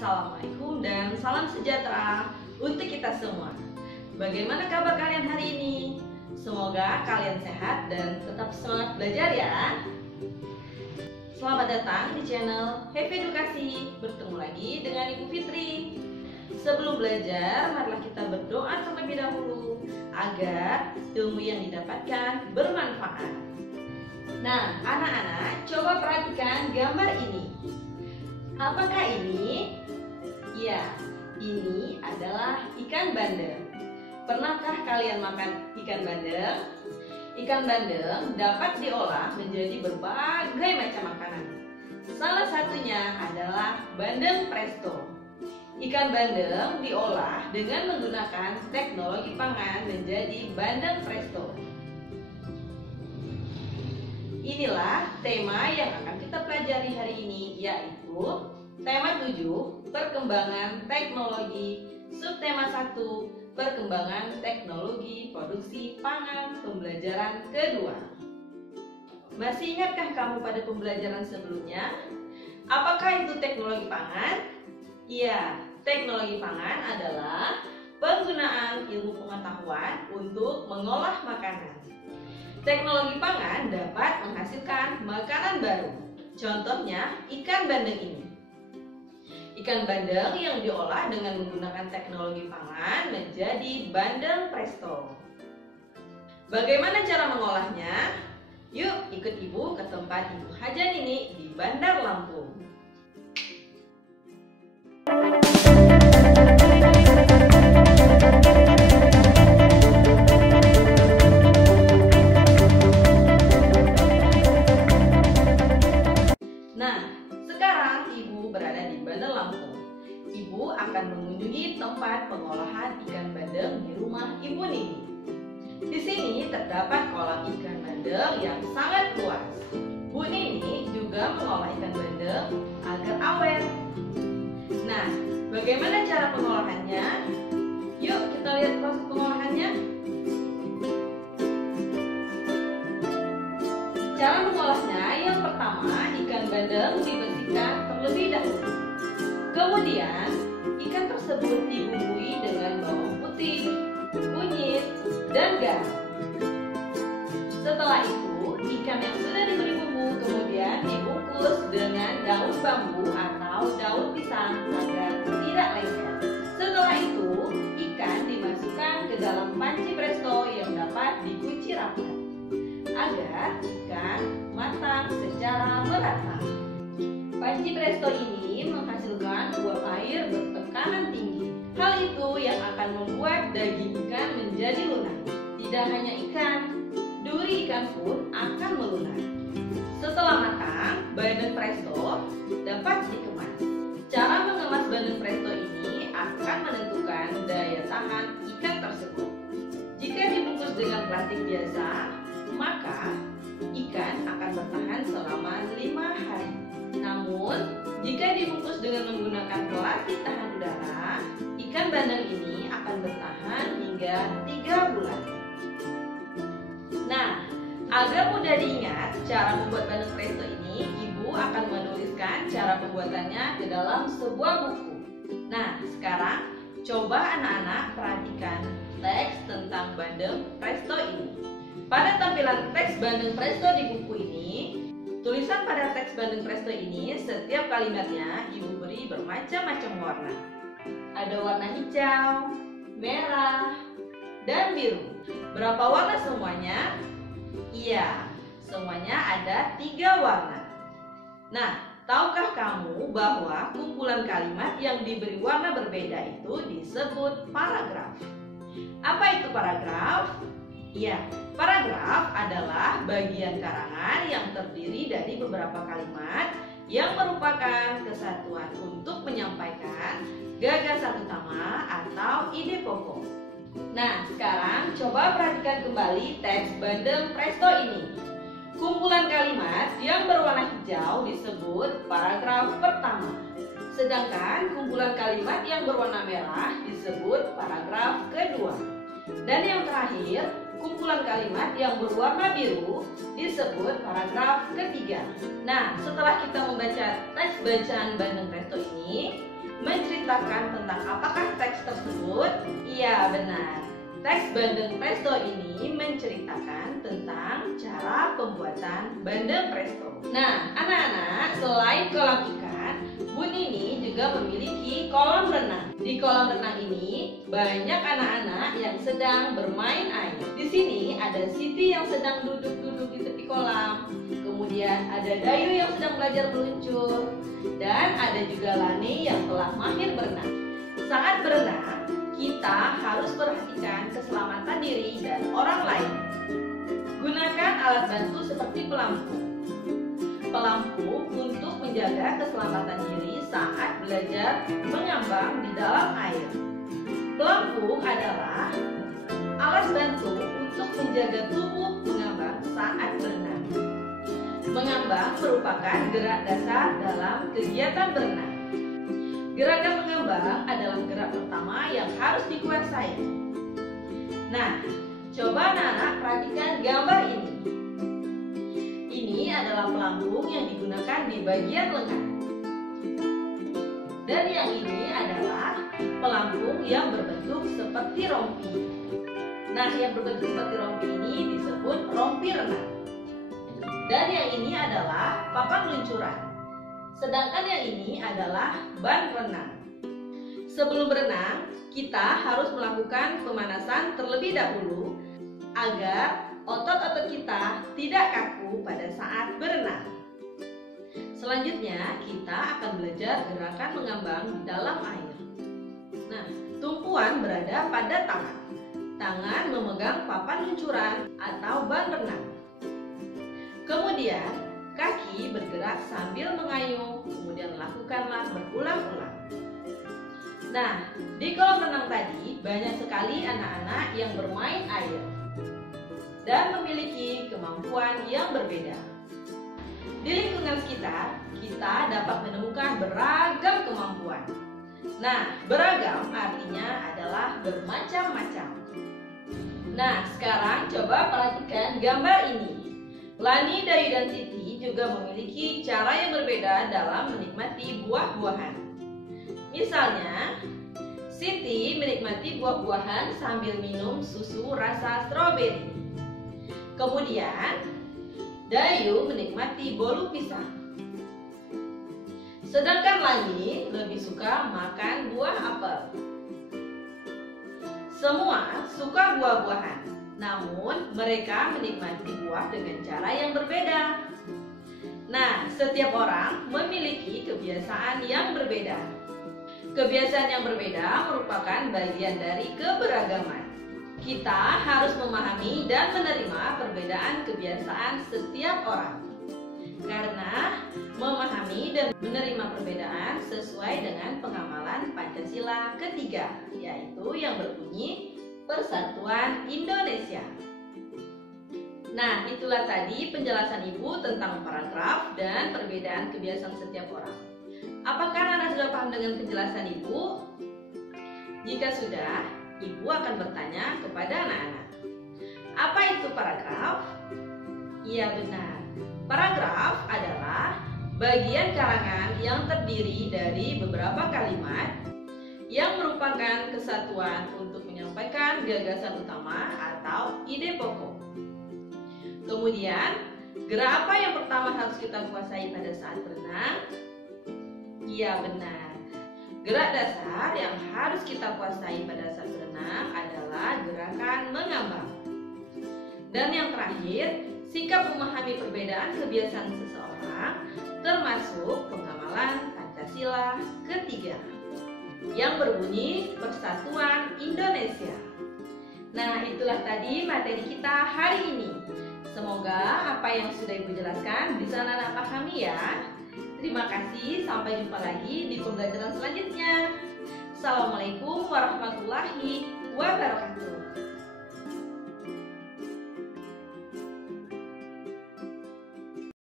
Assalamualaikum dan salam sejahtera untuk kita semua. Bagaimana kabar kalian hari ini? Semoga kalian sehat dan tetap semangat belajar ya. Selamat datang di channel Happy Edukasi. Bertemu lagi dengan Ibu Fitri. Sebelum belajar, marilah kita berdoa terlebih dahulu agar ilmu yang didapatkan bermanfaat. Nah, anak-anak, coba perhatikan gambar ini. Apakah ini? Ya, ini adalah ikan bandeng. Pernahkah kalian makan ikan bandeng? Ikan bandeng dapat diolah menjadi berbagai macam makanan. Salah satunya adalah bandeng presto. Ikan bandeng diolah dengan menggunakan teknologi pangan menjadi bandeng presto. Inilah tema yang akan kita pelajari hari ini, yaitu tema 7, perkembangan teknologi, subtema 1, perkembangan teknologi produksi pangan, pembelajaran kedua. Masih ingatkah kamu pada pembelajaran sebelumnya? Apakah itu teknologi pangan? Iya, teknologi pangan adalah penggunaan ilmu pengetahuan untuk mengolah makanan. Teknologi pangan dapat menghasilkan makanan baru. Contohnya ikan bandeng ini. Ikan bandeng yang diolah dengan menggunakan teknologi pangan menjadi bandeng presto. Bagaimana cara mengolahnya? Yuk ikut Ibu ke tempat Ibu Haja Nini di Bandar Lampung. Ibu akan mengunjungi tempat pengolahan ikan bandeng di rumah Ibu Nini. Di sini terdapat kolam ikan bandeng yang sangat luas. Bu Nini juga mengolah ikan bandeng agar awet. Nah, bagaimana cara pengolahannya? Yuk kita lihat proses pengolahannya. Cara mengolahnya, yang pertama ikan bandeng dibersihkan terlebih dahulu. Kemudian, ikan tersebut dibumbui dengan bawang putih, kunyit, dan garam. Setelah itu, ikan yang sudah diberi bumbu kemudian dibungkus dengan daun bambu atau daun pisang agar tidak lengket. Setelah itu, ikan dimasukkan ke dalam panci presto yang dapat dikunci rapat agar ikan matang secara merata. Panci presto ini menghasilkan uap air bertekanan tinggi. Hal itu yang akan membuat daging ikan menjadi lunak. Tidak hanya ikan, duri ikan pun akan melunak. Setelah matang, bandeng presto dapat dikemas. Cara mengemas bandeng presto ini akan menentukan daya tahan ikan tersebut. Jika dibungkus dengan plastik biasa, maka ikan akan bertahan selama 5 hari. Namun, jika dibungkus dengan menggunakan plastik tahan udara, ikan bandeng ini akan bertahan hingga 3 bulan. Nah, agar mudah diingat cara membuat bandeng presto ini, Ibu akan menuliskan cara pembuatannya ke dalam sebuah buku. Nah, sekarang coba anak-anak perhatikan teks tentang bandeng presto ini. Pada tampilan teks bandeng presto di buku ini, tulisan pada teks bandeng presto ini, setiap kalimatnya Ibu beri bermacam-macam warna. Ada warna hijau, merah, dan biru. Berapa warna semuanya? Iya, semuanya ada 3 warna. Nah, tahukah kamu bahwa kumpulan kalimat yang diberi warna berbeda itu disebut paragraf? Apa itu paragraf? Ya, paragraf adalah bagian karangan yang terdiri dari beberapa kalimat yang merupakan kesatuan untuk menyampaikan gagasan utama atau ide pokok. Nah, sekarang coba perhatikan kembali teks bandeng presto ini. Kumpulan kalimat yang berwarna hijau disebut paragraf pertama. Sedangkan kumpulan kalimat yang berwarna merah disebut paragraf kedua. Dan yang terakhir, kumpulan kalimat yang berwarna biru disebut paragraf ketiga. Nah, setelah kita membaca teks bacaan bandeng presto ini, menceritakan tentang apakah teks tersebut? Iya, benar. Teks bandeng presto ini menceritakan tentang cara pembuatan bandeng presto. Nah, anak-anak, selain kolam ikan, Bu Nini juga memiliki kolam renang. Di kolam renang ini banyak anak-anak yang sedang bermain air. Di sini ada Siti yang sedang duduk-duduk di tepi kolam. Kemudian ada Dayu yang sedang belajar meluncur. Dan ada juga Lani yang telah mahir berenang. Saat berenang, kita harus perhatikan keselamatan diri dan orang lain. Gunakan alat bantu seperti pelampung. Pelampung untuk menjaga keselamatan diri saat belajar mengambang di dalam air. Pelampung adalah alat bantu untuk menjaga tubuh mengambang saat berenang. Mengambang merupakan gerak dasar dalam kegiatan berenang. Gerakan mengambang adalah gerak pertama yang harus dikuasai. Nah, coba anak-anak perhatikan gambar ini. Ini adalah pelampung yang digunakan di bagian lengan. Dan yang ini adalah pelampung yang berbentuk seperti rompi. Nah, yang berbentuk seperti rompi ini disebut rompi renang. Dan yang ini adalah papan luncuran. Sedangkan yang ini adalah ban renang. Sebelum berenang, kita harus melakukan pemanasan terlebih dahulu agar otot-otot kita tidak kaku pada saat berenang. Selanjutnya, kita akan belajar gerakan mengambang di dalam air. Nah, tumpuan berada pada tangan. Tangan memegang papan luncuran atau ban renang. Kemudian, kaki bergerak sambil mengayuh, kemudian lakukanlah berulang-ulang. Nah, di kolam renang tadi banyak sekali anak-anak yang bermain air dan memiliki kemampuan yang berbeda. Di lingkungan sekitar, kita dapat menemukan beragam kemampuan. Nah, beragam artinya adalah bermacam-macam. Nah, sekarang coba perhatikan gambar ini. Lani, Dayu, dan Siti juga memiliki cara yang berbeda dalam menikmati buah-buahan. Misalnya, Siti menikmati buah-buahan sambil minum susu rasa stroberi. Kemudian, Dayu menikmati bolu pisang. Sedangkan Lani lebih suka makan buah apel. Semua suka buah-buahan. Namun, mereka menikmati buah dengan cara yang berbeda. Nah, setiap orang memiliki kebiasaan yang berbeda. Kebiasaan yang berbeda merupakan bagian dari keberagaman. Kita harus memahami dan menerima perbedaan kebiasaan setiap orang. Karena memahami dan menerima perbedaan sesuai dengan pengamalan Pancasila ketiga, yaitu yang berbunyi Persatuan Indonesia. Nah, itulah tadi penjelasan Ibu tentang paragraf dan perbedaan kebiasaan setiap orang. Apakah anak sudah paham dengan penjelasan Ibu? Jika sudah, Ibu akan bertanya kepada anak-anak. Apa itu paragraf? Iya, benar. Paragraf adalah bagian karangan yang terdiri dari beberapa kalimat yang merupakan kesatuan untuk menyampaikan gagasan utama atau ide pokok. Kemudian, gerak apa yang pertama harus kita kuasai pada saat berenang? Iya, benar. Gerak dasar yang harus kita kuasai pada saat berenang adalah gerakan mengambang. Dan yang terakhir, sikap memahami perbedaan kebiasaan seseorang termasuk pengamalan Pancasila ketiga yang berbunyi Persatuan Indonesia. Nah, itulah tadi materi kita hari ini. Semoga apa yang sudah Ibu jelaskan bisa anak-anak pahami ya. Terima kasih, sampai jumpa lagi di pembelajaran selanjutnya. Assalamualaikum warahmatullahi wabarakatuh.